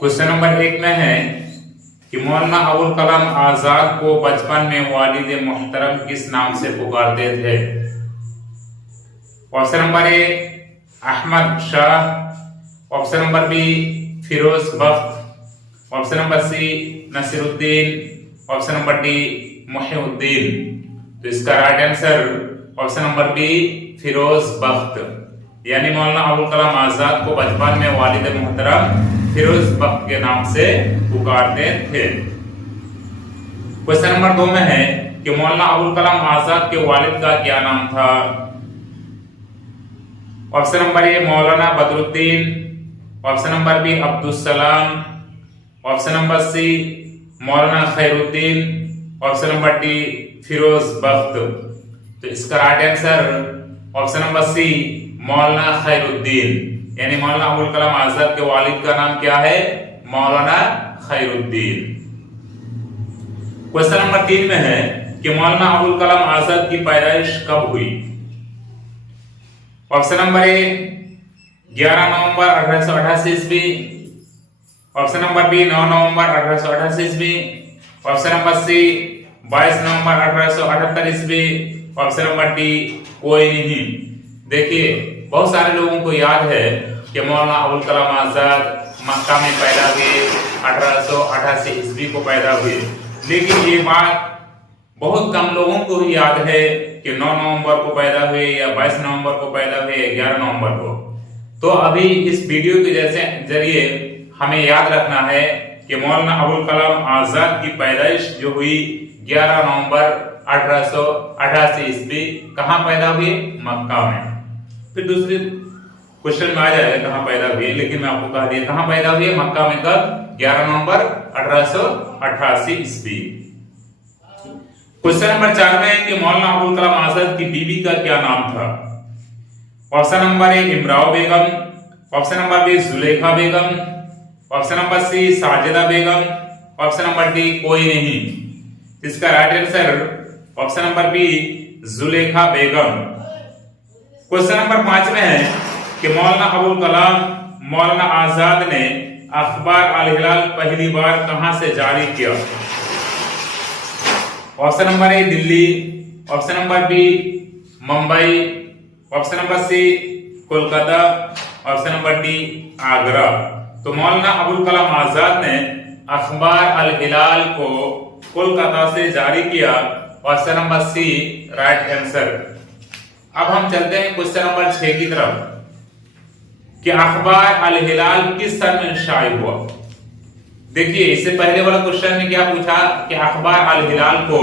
Question number 1 में है कि मौलाना अबुल कलाम आजाद को बचपन में वालिद मोहतरम किस नाम से पुकारते थे। Option number A Ahmad Shah, option number B Firoz Bakht, option number C Nasiruddin, option number D Muhiuddin. तो इसका right answer option number B Firoz Bakht, यानी मौलाना अबुल कलाम आजाद को बचपन में वालिद मोहतरम फिरोज बख्त के नाम से पुकारते थे। क्वेश्चन नंबर 2 में है कि मौलाना अबुल कलाम आजाद के वालिद का क्या नाम था। Option number A Maulana Badruddin, option number B Abdul Salam, option number C Maulana Khairuddin, option number D Firoz Bakht. तो इसका right answer option number C Maulana Khairuddin, यानी मौलाना अबुल कलाम आजाद के वालिद का नाम क्या है, मौलाना खैरुद्दीन। क्वेश्चन नंबर 3 में है कि मौलाना अबुल कलाम आजाद की पैदाइश कब हुई। ऑप्शन नंबर ए 11 नवंबर 1888 ईस्वी, ऑप्शन नंबर बी 9 नवंबर 1888 ईस्वी, ऑप्शन नंबर सी 22 नवंबर 1878 ईस्वी, ऑप्शन नंबर डी कोई नहीं। देखिए बहुत सारे लोगों को याद है कि मौलाना अबुल कलाम आजाद मक्का में पैदा हुए, 1888 ईस्वी को पैदा हुए, लेकिन ये बात बहुत कम लोगों को ही याद है कि 9 नवंबर को पैदा हुए या 22 नवंबर को पैदा हुए या 11 नवंबर को। तो अभी इस वीडियो के जरिए हमें याद रखना है कि मौलाना अबुल कलाम आजाद की पैदाइश जो हुई 11 नवंबर 1888 ईस्वी, कहाँ पैदा हुए, मक्का में। फिर दूसरे क्वेश्चन में आ जाएगा कहां पैदा हुए, लेकिन मैं आपको कह दिया कहां पैदा हुए, मक्का में। कब, 11 नवंबर 1888 ईस्वी। क्वेश्चन नंबर 4 में है कि मौलाना अबुल कलाम आजाद की बीवी का क्या नाम था। Option number A Imrao Begum, option number B Zulekha Begum, option number C Sajida Begum, option number D कोई नहीं। इसका right answer option number B Zulekha Begum. Question number 5 में है कि मौलाना अबुल कलाम मौलाना आजाद ने अखबार अल हिलाल पहली बार कहां से जारी किया। Option number A Delhi, option number B Mumbai, option number C Kolkata, option number D Agra. तो मौलाना अबुल कलाम आजाद ने अखबार अल हिलाल को कोलकाता से जारी किया, option number C right answer. अब हम चलते हैं क्वेश्चन नंबर 6 की तरफ कि अखबार अल हिलाल किस सन में शाये हुआ। देखिए इससे पहले वाला क्वेश्चन में क्या पूछा कि अखबार अल हिलाल को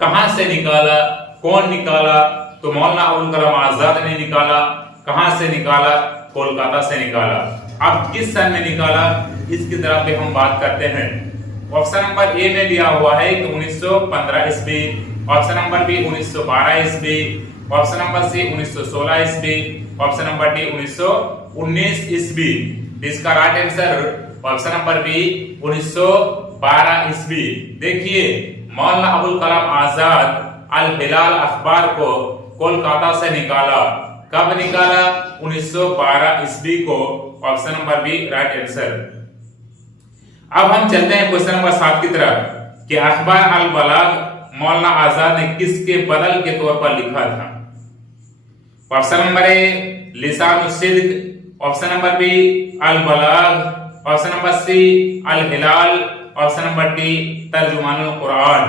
कहां से निकाला, कौन निकाला। तो मौलाना अबुल कलाम आजाद ने निकाला। कहां से निकाला, कोलकाता से निकाला। अब किस सन में निकाला, इसकी तरफ भी हम बात करते हैं। ऑप्शन नंबर ए में दिया हुआ है कि 1915 ईस्वी, ऑप्शन नंबर बी 1912 ईस्वी, ऑप्शन नंबर सी 1916 ईस्वी, ऑप्शन नंबर डी 1919 ईस्वी। इसका right answer option number B 1912 ईस्वी। देखिए मौलाना अबुल कलाम आजाद अल हिलाल अखबार को कोलकाता से निकाला। कब निकाला, 1912 ईस्वी को। Option number B right answer. अब हम चलते हैं क्वेश्चन नंबर 7 की तरफ कि अखबार अल बलाग मौलाना आजाद ने किसके बदल के तौर पर लिखा था। Option number A Lisanussidq, option number B Al Balagh, option number C Al Hilal, option number D Tarjumanul Quran.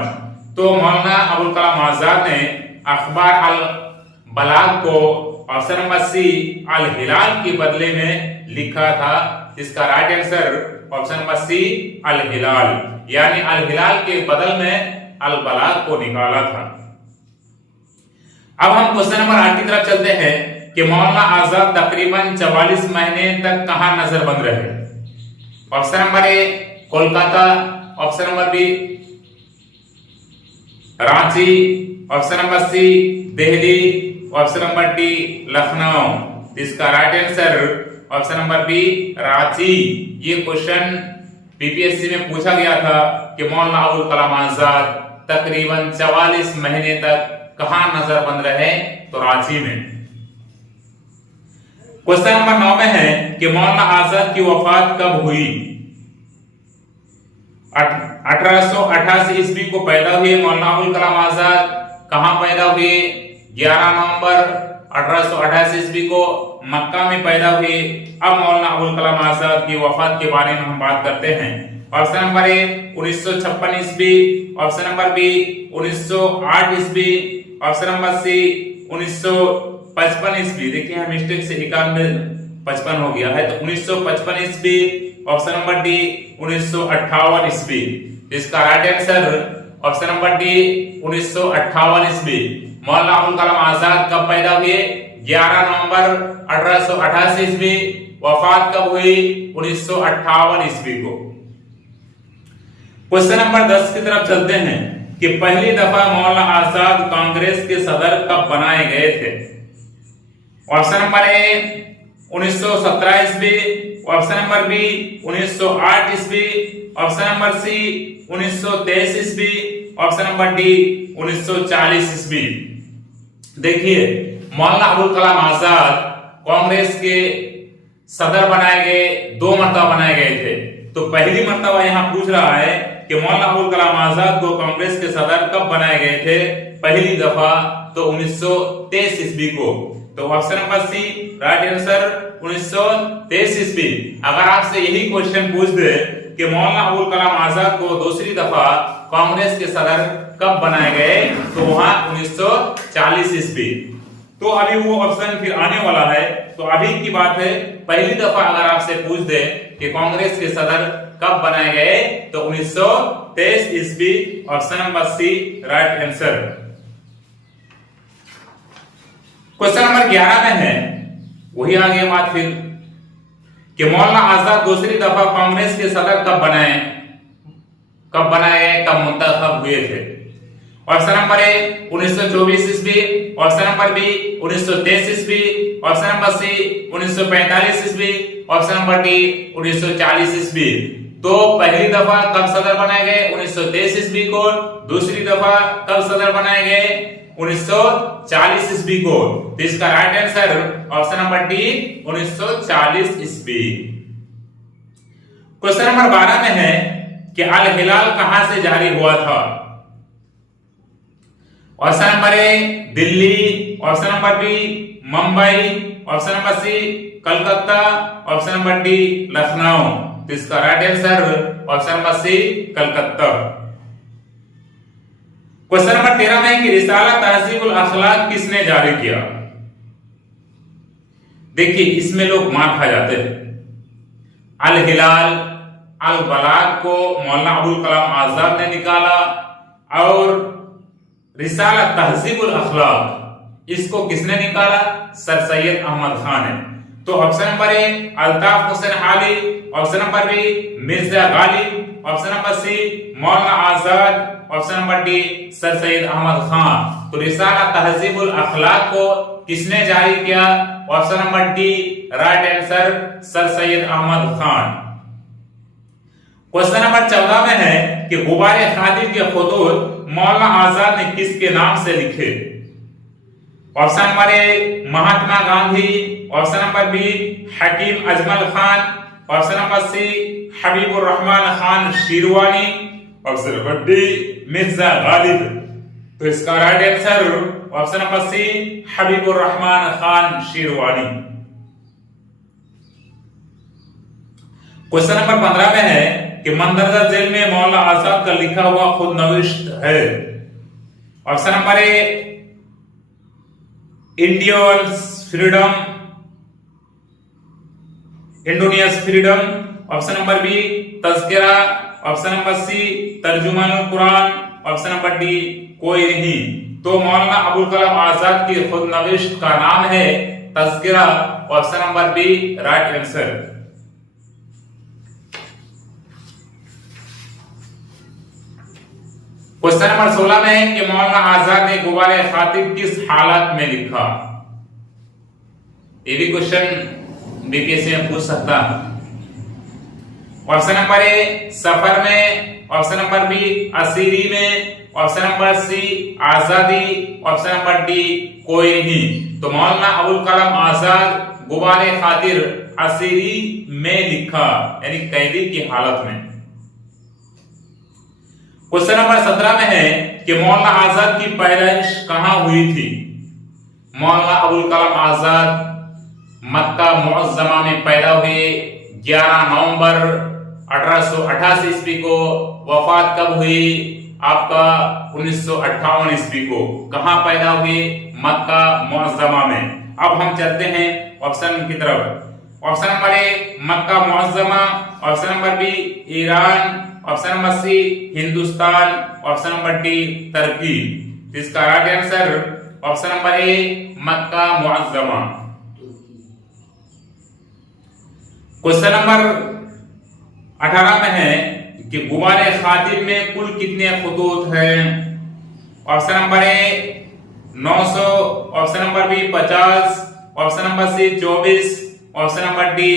तो मौलाना अबुल कलाम आजाद ने अखबार अल बलाग को ऑप्शन नंबर सी अल हिलाल के बदले में लिखा था। इसका right answer option number C Al Hilal, यानी अल हिलाल के बदल में अल बलाग को निकाला था। अब हम क्वेश्चन नंबर 8 की तरफ चलते हैं कि मौलाना आजाद तकरीबन 44 महीने तक कहां नजरबंद रहे। Option number A Kolkata, option number B Ranchi, option number C Delhi, option number D Lucknow. इसका right answer option number B Ranchi. ये क्वेश्चन बीपीएससी में पूछा गया था कि मौलाना अबुल कलाम आजाद तकरीबन 44 महीने तक कहां नजरबंद रहे, तो रांची में। क्वेश्चन नंबर 9 में है कि मौलाना आजाद की वफात कब हुई। 1888 ईस्वी को पैदा हुए मौलाना अबुल कलाम आजाद। कहां पैदा हुए? 11 नवंबर 1888 ईस्वी को मक्का में पैदा हुए। अब मौलाना अबुल कलाम आजाद की वफात के बारे में हम बात करते हैं। ऑप्शन नंबर ए 1956 ईस्वी, ऑप्शन नंबर बी 1908 ईस्वी, ऑप्शन नंबर सी 1955 ईस्वी। देखिए हम मिस्टेक से 91 हो गया है, तो 1955 ईस्वी। ऑप्शन नंबर डी 1958 ईस्वी। इसका right answer option number D 1958 ईस्वी। मौलाना अबुल कलाम आजाद कब पैदा हुए? 11 नवंबर 1888 ईस्वी। वफात कब हुई? 1958 ईस्वी को। क्वेश्चन नंबर 10 की तरफ चलते हैं कि पहली दफा मौलाना आजाद कांग्रेस के सदर कब बनाए गए थे? ऑप्शन नंबर ए 1917 ईस्वी, ऑप्शन नंबर बी 1908 ईस्वी, ऑप्शन नंबर सी 1923 ईस्वी, ऑप्शन नंबर डी 1940 ईस्वी। देखिए मौलाना अबुल कलाम आजाद कांग्रेस के सदर बनाए गए, 2 मरतबा बनाए गए थे। तो पहली मरतबा यहां पूछ रहा है कि मौलाना अबुल कलाम आजाद को कांग्रेस के सदर कब बनाए गए थे? पहली दफा तो 1923 ईस्वी को। तो option number C right answer 1923 ईस्वी। अगर आपसे यही क्वेश्चन पूछ दे कि मौलाना अबुल कलाम आजाद को दूसरी दफा कांग्रेस के सदर कब बनाए गए, तो वहां 1940 ईस्वी। तो अभी वो ऑप्शन फिर आने वाला है। तो अभी की बात है, पहली दफा अगर आपसे पूछ दे कि कांग्रेस के सदर कब बनाए गए, तो 1923 ईस्वी। Option number C right answer. Question number 11 में है, वही आ गई बात फिर कि मौलाना आजाद दूसरी दफा कांग्रेस के सदर कब बनाए गए, कब मुंतखब हुए थे? ऑप्शन नंबर ए 1924 ईस्वी, ऑप्शन नंबर बी 1923 ईस्वी, ऑप्शन नंबर सी 1945 ईस्वी, ऑप्शन नंबर डी 1940 ईस्वी। तो पहली दफा कब सदर बनाए गए? 1923 ईस्वी को। दूसरी दफा कब सदर बनाए गए? 1940 ईस्वी को। तो इसका right answer option number D 1940 ईस्वी। क्वेश्चन नंबर 12 में है कि अल हिलाल कहां से जारी हुआ था? Option number A Delhi, option number B Mumbai, option number C Calcutta, option number D Lucknow. तो इसका right answer option number C Calcutta. Question number 13 में कि रिसाला तहजीबुल अखलाक किसने जारी किया? देखिए इसमें लोग मार खा जाते हैं। अल हिलाल अल बलाग को मौलाना अबुल कलाम आजाद ने निकाला, और रिसाला तहजीबुल अखलाक इसको किसने निकाला? सर सैयद अहमद खान ने। तो option number A Altaf Hussain Hali, option number B Mirza Ghalib, option number C Maulana Azad, option number D sir Syed Ahmad Khan. तो रिसाला तहजीबुल अखलाक को किसने जारी किया? Option number D right answer Sir Syed Ahmad Khan. Question number 14 में है कि गुबारे खादिर के खुतूत मौलाना आजाद ने किसके नाम से लिखे? Option number A Mahatma Gandhi, option number B Hakim Ajmal Khan, option number C Habibur Rahman Khan Sherwani, option number D Mirza Ghalib. तो इसका right answer option number C Habibur Rahman Khan Sherwani. Question number 15 में है कि मंदरजा जेल में मौलाना आजाद का लिखा हुआ खुद नविश्त है। Option number A Indians freedom, India wins freedom, option number B Tazkira, option number C Tarjumanul Quran, option number D कोई नहीं। तो मौलाना अबुल कलाम आजाद की खुद नविश्त का नाम है Tazkira. Option number B right answer. Question number 16 में है कि मौलाना आजाद ने गुबारे खातिब किस हालत में लिखा? ये भी क्वेश्चन बीपीएससी में पूछ सकता है। ऑप्शन नंबर ए सफर में, ऑप्शन नंबर बी असीरी में, ऑप्शन नंबर सी आजादी, ऑप्शन नंबर डी कोई नहीं। तो मौलाना अबुल कलाम आजाद गुबारे खातिर असीरी में लिखा, यानी कैदी की हालत में। क्वेश्चन नंबर 17 में है कि मौलाना आजाद की पैदाइश कहां हुई थी। मौलाना अबुल कलाम आजाद मक्का मुअज्जमा में पैदा हुए। 11 नवंबर 1888 ईस्वी को। वफात कब हुई आपका 1958 ईस्वी को। कहां पैदा हुए, मक्का मुअज्जमा में। अब हम चलते हैं ऑप्शन की तरफ। ऑप्शन नंबर ए मक्का मुअज्जमा, option number B Iran, option number C Hindustan, option number D तुर्की। इसका right answer option number A मक्का मुअज्जमा। क्वेश्चन नंबर 18 में है कि गुबारे खातिर में कुल कितने खतूत हैं। Option number A 900, option number B 50, option number C 24, option number D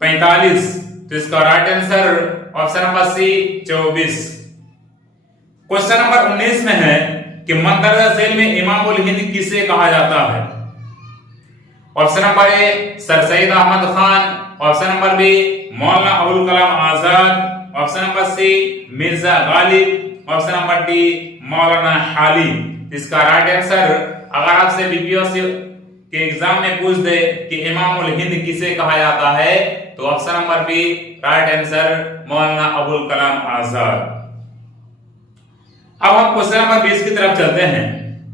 45। तो इसका right answer option number C 24। Question number 19 में है कि मंदरजा जेल में इमामुल हिंद किसे कहा जाता है। Option number A sir Syed Ahmad Khan, option number B Maulana Abul Kalam Azad, option number C Mirza Ghalib, option number D Maulana Hali. इसका राइट आंसर अगर आपसे बीपीएससी के एग्जाम में पूछ दे कि इमामुल हिंद किसे कहा जाता है तो option number B right answer Maulana Abul Kalam आजाद। अब हम क्वेश्चन नंबर 20 की तरफ चलते हैं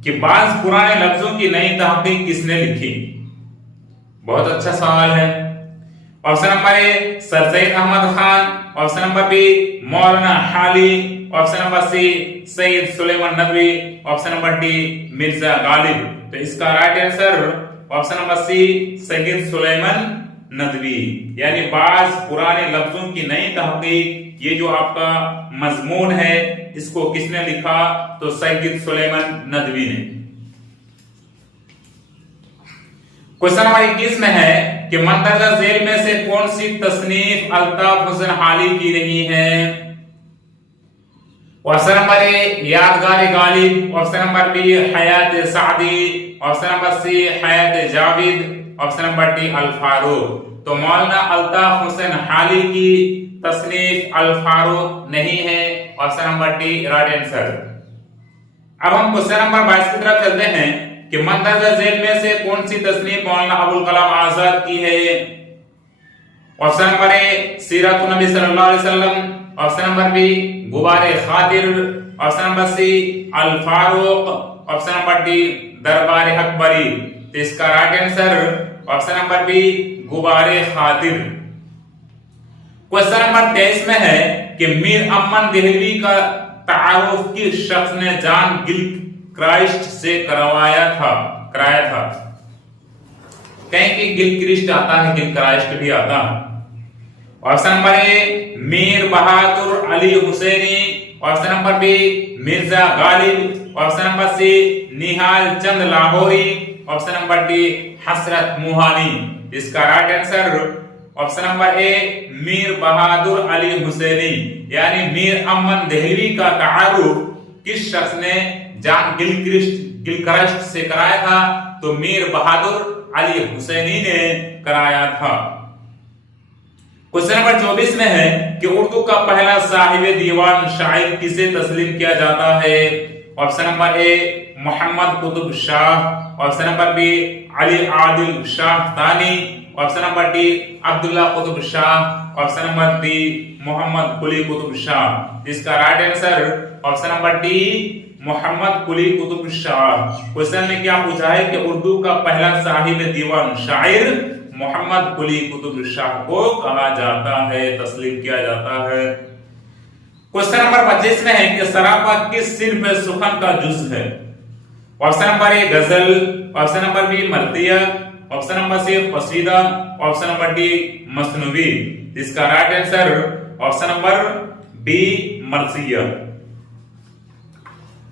कि बाज पुराने लफ्जों की नई तहकीक किसने लिखी। बहुत अच्छा सवाल है। Option number A sir Syed Ahmad Khan, option number B Maulana Hali, option number C Syed Sulaiman Nadvi, option number D Mirza Ghalib. तो इसका right answer option number C Syed Sulaiman Nadvi. यानी बाज पुराने लफ्जों की नई तहकीक, ये जो आपका मजमून है इसको किसने लिखा तो सैयद सुलेमान नदवी ने। क्वेश्चन नंबर 21 में है कि मंदरजा जेल में से कौन सी तसनीफ अल्ताफ हुसैन हाली की नहीं है। ऑप्शन नंबर ए यादगार गालिब, ऑप्शन नंबर बी हयात सादी, ऑप्शन नंबर सी हयात Javid, option number D all Farooq. तो मौलाना अल्ताफ हुसैन हाली की तसनीफ अल फारूक नहीं है, option number D right answer. अब हम क्वेश्चन नंबर 22 की तरफ चलते हैं कि मंदरजा जेल में से कौन सी तसनीफ मौलाना अबुल कलाम आजाद की है। ऑप्शन नंबर ए सीरत नबी सल्लल्लाहु अलैहि वसल्लम, option number B Ghubare Khatir, option number C Al Farooq, option number D Darbar Akbari. तो इसका right answer option number B Ghubare Khatir. Question number 23 में है कि मीर अमन देहलवी का तारुफ किस शख्स ने जॉन गिलक्राइस्ट से कराया था। कहीं कि गिलक्रिस्ट आता है, गिलक्राइस्ट भी आता है। Option number A Mir Bahadur Ali Husaini, option number B Mirza Ghalib, option number C Nihal Chand Lahori, option number D Hasrat Mohani. इसका right answer option number A Mir Bahadur Ali Husaini. यानी मीर अमन देहलवी का तारुफ किस शख्स ने जॉन गिलक्राइस्ट से कराया था तो मीर बहादुर अली हुसैनी ने कराया था। क्वेश्चन नंबर 24 में है कि उर्दू का पहला साहिब दीवान शायर किसे तस्लीम किया जाता है। Option number A Mohammad Qutub Shah, option number B Ali Adil Shah Sani, option number D Abdullah Qutub Shah, option number D Mohammad Quli Qutub Shah. इसका right answer option number D Mohammad Quli Qutub Shah. Question में क्या पूछा है कि उर्दू का पहला साहिब दीवान शायर मोहम्मद कुली कुतुब शाह को कहा जाता है, तस्लीम किया जाता है। क्वेश्चन नंबर 25 में है कि सरापा किस सिन्फ सुखन का जुज है। ऑप्शन नंबर ए गजल, ऑप्शन नंबर बी मर्तिया, ऑप्शन नंबर सी कसीदा, ऑप्शन नंबर डी मसनवी। इसका right answer option number B मर्सिया।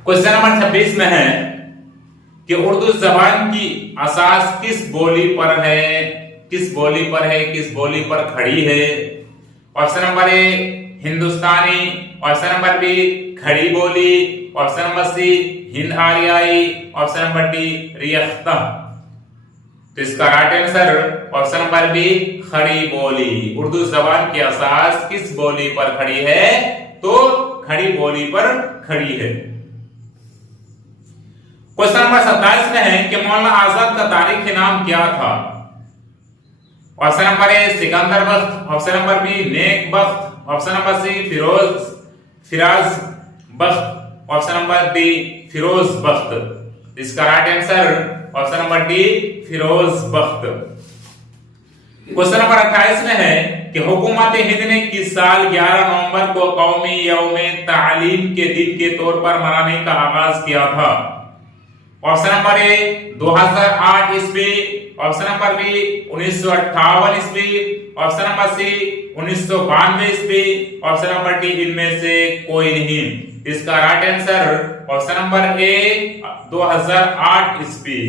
क्वेश्चन नंबर 26 में है कि उर्दू जबान की असास किस बोली पर है, किस बोली पर है, किस बोली पर खड़ी है। Option number A Hindustani, option number B Khari Boli, option number C Hind Aryai, option number D Rekhta. तो इसका right answer option number B Khari Boli. Urdu जबान की असास किस बोली पर खड़ी है तो खड़ी बोली पर खड़ी है। क्वेश्चन नंबर 27 में है कि मौलाना आजाद का तारीखी नाम क्या था? Option number A Sikandar Bakht, option number B Nek Bakht, option number C Firaz Bakht, option number D Firoz Bakht. इसका right answer option number D Firoz Bakht. Question number 28 में है कि हुकूमत हिंद ने किस साल 11 नवंबर को कौमी यौम तालीम के दिन के तौर पर मनाने का आगाज किया था? ऑप्शन नंबर ए 2008 ईस्वी, ऑप्शन नंबर बी 1958 ईस्वी, ऑप्शन नंबर सी 1992 ईस्वी, ऑप्शन नंबर डी इनमें से कोई नहीं। इसका राइट आंसर ऑप्शन नंबर ए 2008 ईस्वी।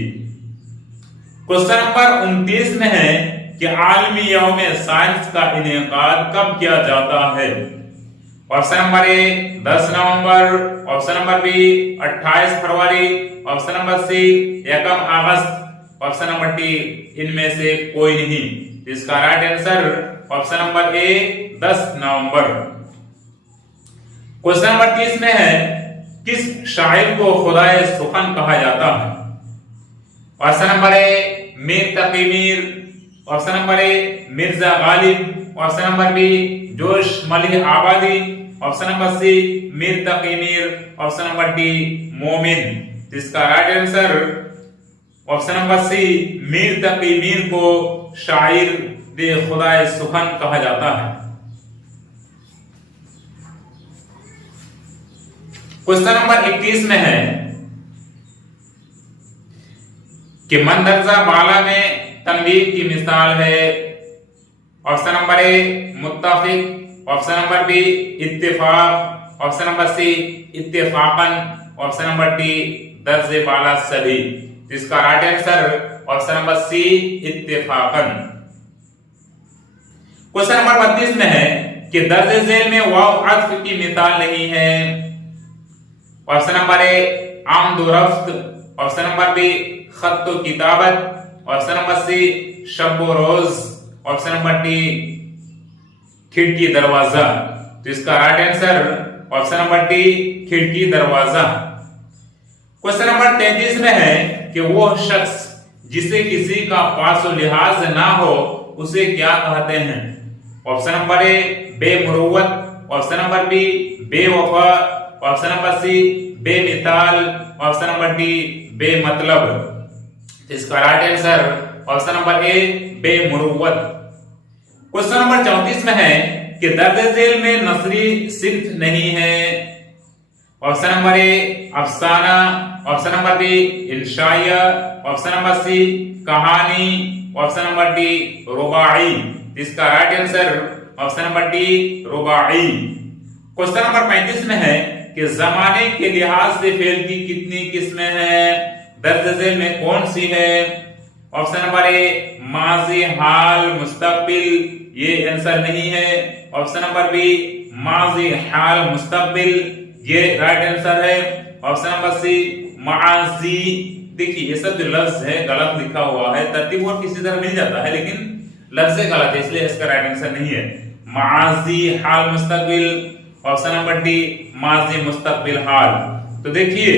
क्वेश्चन नंबर 29 में है कि आलमी यौम साइंस का इनेकाद कब किया जाता है? ऑप्शन नंबर ए 10 नवंबर, ऑप्शन नंबर बी 28 फरवरी, ऑप्शन नंबर सी 1 अगस्त, ऑप्शन नंबर डी इनमें से कोई नहीं। इसका right answer option number A 10 नवंबर। क्वेश्चन नंबर 30 में है किस शायर को खुदाए सुखन कहा जाता है? Option number A Mir Taqi Mir, option number A Mirza Ghalib, option number B Josh Malihabadi, option number C Mir Taqi Mir, option number D Momin. इसका right answer option number C Mir Taqi Mir को शायर दे खुदाए सुखन कहा जाता है। क्वेश्चन नंबर 21 में है कि मंदरजा बाला में तनवीर की मिसाल है। ऑप्शन नंबर ए मुत्तफिक, ऑप्शन नंबर बी इत्तेफाक, ऑप्शन नंबर सी इत्तेफाकन, ऑप्शन नंबर डी दर्जे बाला सभी। इसका right answer option number C इत्तेफाकन। क्वेश्चन नंबर 32 में है कि दर्जे झेल में वाव अत्फ की मिसाल नहीं है। ऑप्शन नंबर ए आमद रफ्त, ऑप्शन नंबर बी खत्तो किताबत, ऑप्शन नंबर सी शब रोज, ऑप्शन नंबर डी खिड़की दरवाजा। तो इसका right answer option number D खिड़की दरवाजा। क्वेश्चन नंबर 33 में है कि वो शख्स जिसे किसी का पास लिहाज ना हो उसे क्या कहते हैं? ऑप्शन नंबर ए बेमुरुवत, ऑप्शन नंबर बी बेवफा, ऑप्शन नंबर सी बेमिसाल, ऑप्शन नंबर डी बेमतलब। इसका right answer option number A बेमुरुवत। क्वेश्चन नंबर 34 में है कि दर्ज झेल में नसरी सिर्फ नहीं है। ऑप्शन नंबर ए अफसाना, ऑप्शन नंबर बी इंशाइया, ऑप्शन नंबर सी कहानी, ऑप्शन नंबर डी रुबाई। इसका right answer option number D रुबाई। क्वेश्चन नंबर 35 में है कि जमाने के लिहाज से फेल की कितनी किस्में हैं? दर्ज झेल में कौन सी है? ऑप्शन नंबर ए माजी हाल मुस्तकबिल, ये आंसर नहीं है। ऑप्शन नंबर बी माजी हाल मुस्तकबिल, ये राइट आंसर है। ऑप्शन नंबर सी माजी। देखिए ये सब जो लफ्ज है गलत लिखा हुआ है, तरतीब और किसी तरह मिल जाता है लेकिन लफ्ज गलत है, इसलिए इसका राइट आंसर नहीं है। माजी हाल मुस्तकबिल, ऑप्शन नंबर डी माजी मुस्तकबिल हाल। तो देखिए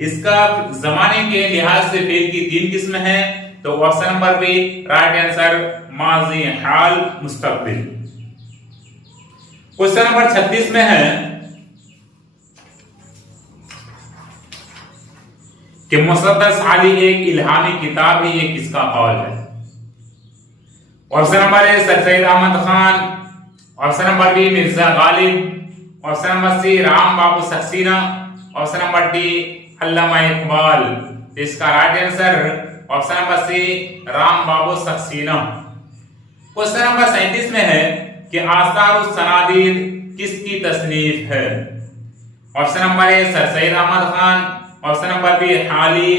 इसका जमाने के लिहाज से फेल की 3 किस्में हैं, तो option number B right answer माजी हाल मुस्तकबिल। क्वेश्चन नंबर 36 में है कि मुसद्दस आली एक इल्हामी किताब है, ये किसका कौल है? Option number A sir Syed Ahmad Khan, option number B Mirza Ghalib, option number C Ram Babu Saxena, option number D Allama Iqbal. इसका right answer option number C Ram Babu Saxena. Question number 37 में है कि आसार सनादीद किसकी तसनीफ है? Option number A sir Syed Ahmad Khan, option number B Hali,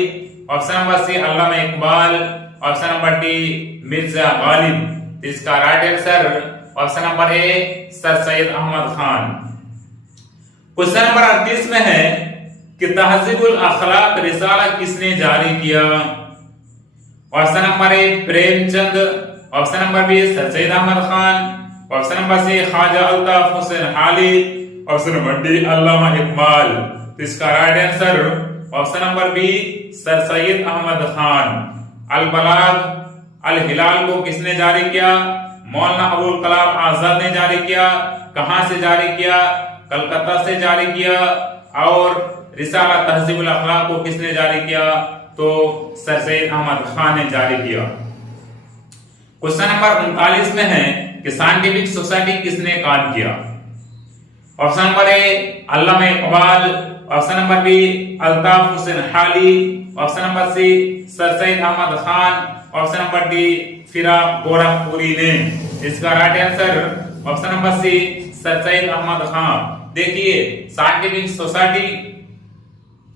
option number C Allama Iqbal, option number D Mirza Ghalib. इसका right answer option number A sir Syed Ahmad Khan. Question number 38 में है कि तहज़ीबुल अखलाक रिसाला किसने जारी किया? Option number A Premchand, option number B sir Syed Ahmad Khan, option number C Khwaja Altaf Hussain Hali, option number D Allama Iqbal. तो इसका right answer option number B sir Syed Ahmad Khan. Al Balagh Al Hilal को किसने जारी किया? मौलाना अबुल कलाम आजाद ने जारी किया। कहां से जारी किया? कलकत्ता से जारी किया। और रिसाला तहजीबुल अखलाक को किसने जारी किया? तो सर सैयद अहमद खान ने जारी किया। क्वेश्चन नंबर 39 में है कि साइंटिफिक सोसाइटी किसने कायम किया? Option number A Allama Iqbal. Option number B Altaf Hussain Hali. Option number C sir Syed Ahmad Khan. Option number D Firaq Gorakhpuri ने। इसका right answer option number C sir Syed Ahmad Khan. देखिए साइंटिफिक सोसाइटी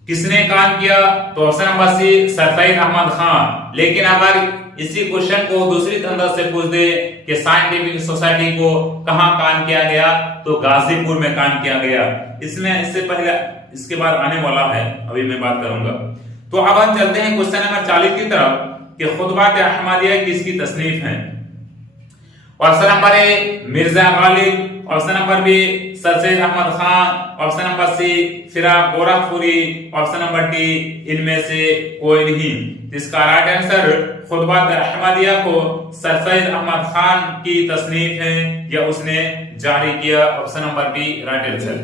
किसने काम किया? तो option number C sir Syed Ahmad Khan. लेकिन अगर इसी क्वेश्चन को दूसरी अंदाज से पूछ दे कि साइंटिफिक सोसाइटी को कहां काम किया गया, तो गाजीपुर में काम किया गया। इसमें इससे पहले इसके बाद आने वाला है, अभी मैं बात करूंगा। तो अब हम चलते हैं क्वेश्चन नंबर 40 की तरफ कि खुतबात अहमदिया किसकी तसनीफ है? Option number A Mirza Ghalib. Option number B sir Syed Ahmad Khan. Option number C Firaq Gorakhpuri. Option number D इनमें से कोई नहीं। इसका राइट आंसर खुतबात अहमदिया को सर सैयद अहमद खान की तसनीफ है या उसने जारी किया। Option number B right answer.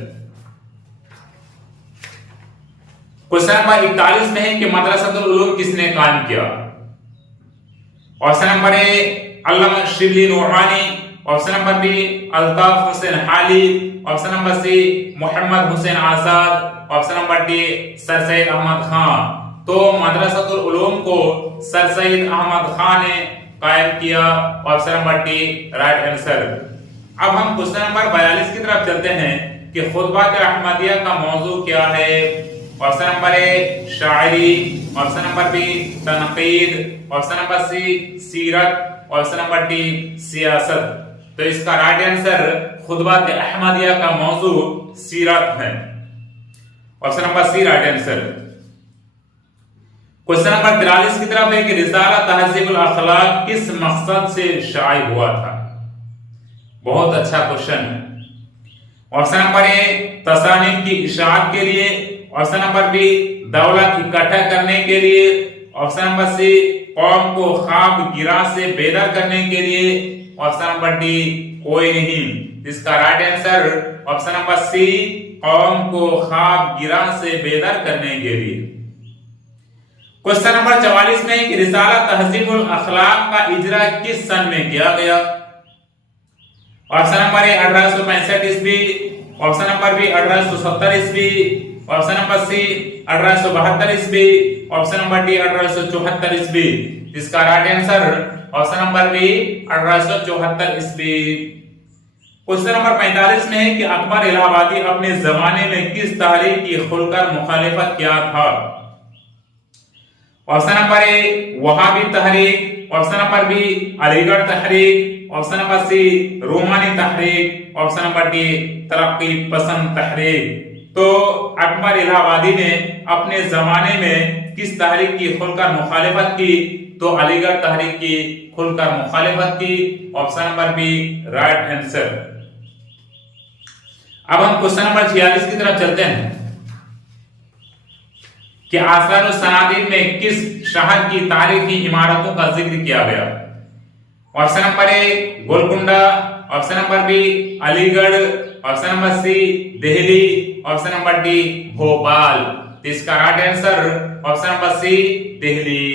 Question number 41 में है कि मदरसतुल उलूम किसने कायम किया? Option number A Allama Shibli Nurani. Option number B Altaf Hussain Hali. Option number C Mohammad Hussain Azad. Option number D sir Syed Ahmad Khan. तो मदरसतुल उलूम को सर सैयद अहमद खान ने कायम किया। Option number D right answer. अब हम क्वेश्चन नंबर 42 की तरफ चलते हैं कि खुतबात अहमदिया का मौजू क्या है? ऑप्शन नंबर ए शायरी। ऑप्शन नंबर बी तनकीद। ऑप्शन नंबर सी सीरत। ऑप्शन नंबर डी सियासत। तो इसका राइट आंसर खुतबात अहमदिया का मौजू सीरत है। Option number C right answer. Question number 43 की तरफ है कि रिसाला तहजीबुल अखलाक किस मकसद से शाया हुआ था? बहुत अच्छा क्वेश्चन है। ऑप्शन नंबर ए तसानीम की इशाअत के लिए। ऑप्शन नंबर बी दौलत इकट्ठा करने के लिए। ऑप्शन नंबर सी कौम को ख्वाब गिरा से बेदर करने के लिए। ऑप्शन नंबर डी कोई नहीं। इसका right answer option number C कौम को ख्वाब गिरा से बेदर करने के लिए। क्वेश्चन नंबर 44 में कि रिसाला तहजीबुल अखलाक का इजरा किस सन में किया गया? ऑप्शन नंबर ए 1865 ईस्वी। ऑप्शन नंबर बी 1870 ईस्वी। ऑप्शन नंबर सी 1872 ईस्वी। ऑप्शन नंबर डी 1874 ईस्वी। इसका right answer option number B 1874 ईस्वी। क्वेश्चन नंबर 45 में है कि अकबर इलाहाबादी अपने जमाने में किस तहरीक की खुलकर मुखालिफत किया था? ऑप्शन नंबर ए वहाबी तहरीक। ऑप्शन नंबर बी अलीगढ़ तहरीक। ऑप्शन नंबर सी रोमानी तहरीक। ऑप्शन नंबर डी तरक्की पसंद तहरीक। तो अकबर इलाहाबादी ने अपने जमाने में किस तहरीक की खुलकर मुखालिफत की? तो अलीगढ़ तहरीक की खुलकर मुखालिफत की। Option number B right answer. अब हम क्वेश्चन नंबर 46 की तरफ चलते हैं कि आसार और सनादीद में किस शहर की तारीखी इमारतों का जिक्र किया गया? Option number A Golconda. Option number B Aligarh. Option number C Delhi. Option number D Bhopal. इसका right answer option number C Delhi.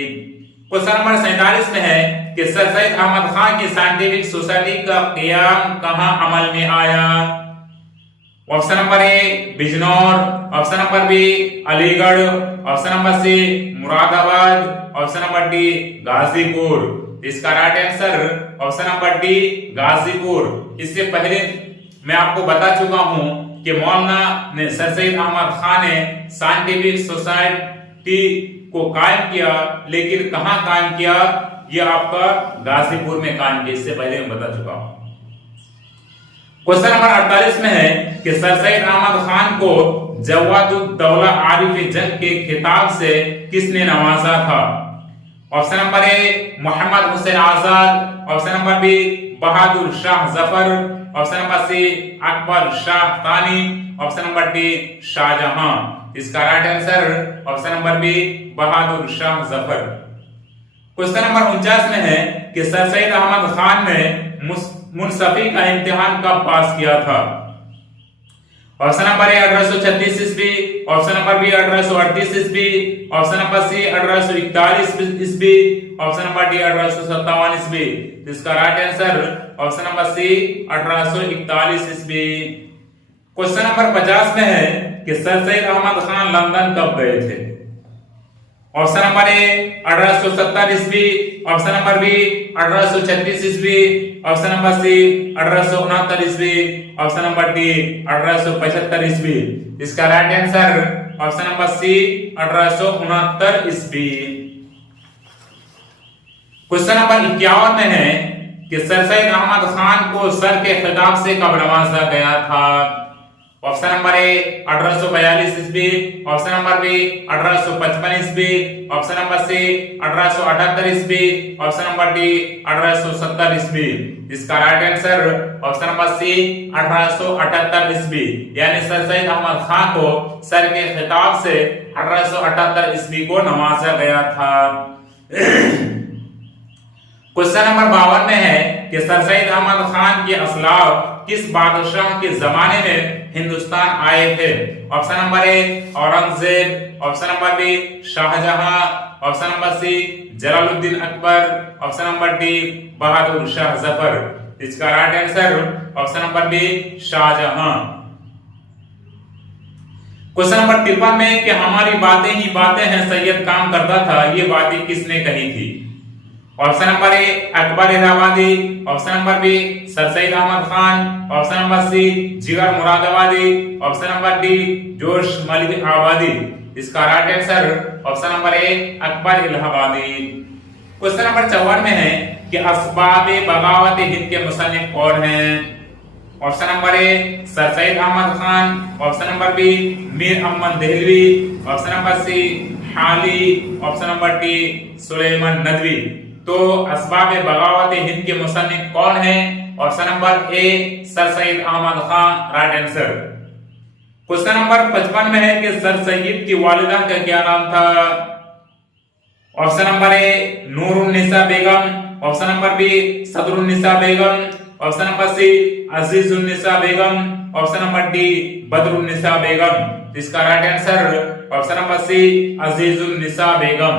Question number 47 में है कि सर सैयद अहमद खान की साइंटिफिक सोसाइटी का क़याम कहां अमल में आया? Option number A Bijnor. Option number B Aligarh. Option number C Moradabad. Option number D Ghazipur. इसका right answer option number D Ghazipur. इससे पहले मैं आपको बता चुका हूं कि मौलाना ने सर सैयद अहमद खान ने साइंटिफिक सोसाइटी को कायम किया, लेकिन कहां कायम किया? यह आपका गाजीपुर में कायम किया। इससे पहले मैं बता चुका हूं। क्वेश्चन नंबर 48 में है कि सर सैयद अहमद खान को जवादुद्दौला आरिफ जंग के खिताब से किसने नवाजा था? Option number A Mohammad Hussain Azad. Option number B Bahadur Shah Zafar. Option number C Akbar Shah Sani, option number D Shahjahan. इसका right answer option number B Bahadur Shah Zafar. Question number 49 में है कि सर सैयद अहमद खान ने मुंसफी का इम्तिहान कब पास किया था? ऑप्शन नंबर ए 1836 ईस्वी, ऑप्शन नंबर बी 1838 ईस्वी, ऑप्शन नंबर सी 1841 ईस्वी, ऑप्शन नंबर डी 1857 ईस्वी। इसका right answer option number C 1841 ईस्वी। क्वेश्चन नंबर 50 में है कि सर सैयद अहमद खान लंदन कब गए थे? ऑप्शन नंबर ए 1870 ईस्वी, ऑप्शन नंबर बी 1836 ईस्वी, ऑप्शन नंबर सी 1869 ईस्वी, ऑप्शन नंबर डी 1875 ईस्वी। इसका right answer option number C 1869 ईस्वी। क्वेश्चन नंबर 51 में है कि सर सैयद अहमद खान को सर के खिताब से कब नवाजा गया था? ऑप्शन नंबर ए 1842 ईस्वी, ऑप्शन नंबर बी 1855 ईस्वी, ऑप्शन नंबर सी 1878 ईस्वी, ऑप्शन नंबर डी 1870 ईस्वी। इसका right answer option number C 1878 ईस्वी, यानी सर सैयद अहमद खान को सर के खिताब से 1878 ईस्वी को नवाजा गया था। क्वेश्चन नंबर 52 में है कि सर सैयद अहमद खान के असलाफ किस बादशाह के जमाने में हिंदुस्तान आए थे? Option number A Aurangzeb, option number B Shahjahan, option number C Jalaluddin Akbar, option number D Bahadur Shah Zafar. इसका right answer option number B Shahjahan. Question number 53 में कि हमारी बातें ही बातें हैं सैयद काम करता था, ये बातें किसने कही थी? Option number A Akbar Allahabadi, option number B sir Syed Ahmad Khan, option number C Jigar Moradabadi, option number D Josh Malik Abadi. इसका right answer option number A Akbar Allahabadi. Question number 54 में है कि असबाब बगावत हिंद के मुसन्निफ कौन हैं? Option number A sir Syed Ahmad Khan, option number B Mir Ahmad Dehlvi, option number C Hali, option number D Sulaiman Nadvi. तो असबाब बगावत हिंद के मुसन्निफ कौन है? Option number A sir Syed Ahmad Khan right answer. Question number 55 में है कि सर सैयद की वालिदा का क्या नाम था? Option number A Noorunnisa Begum, option number B Sadrunnisa Begum, option number C Azizunnisa Begum, option number D Badrunnisa Begum. इसका right answer option number C Azizunnisa बेगम।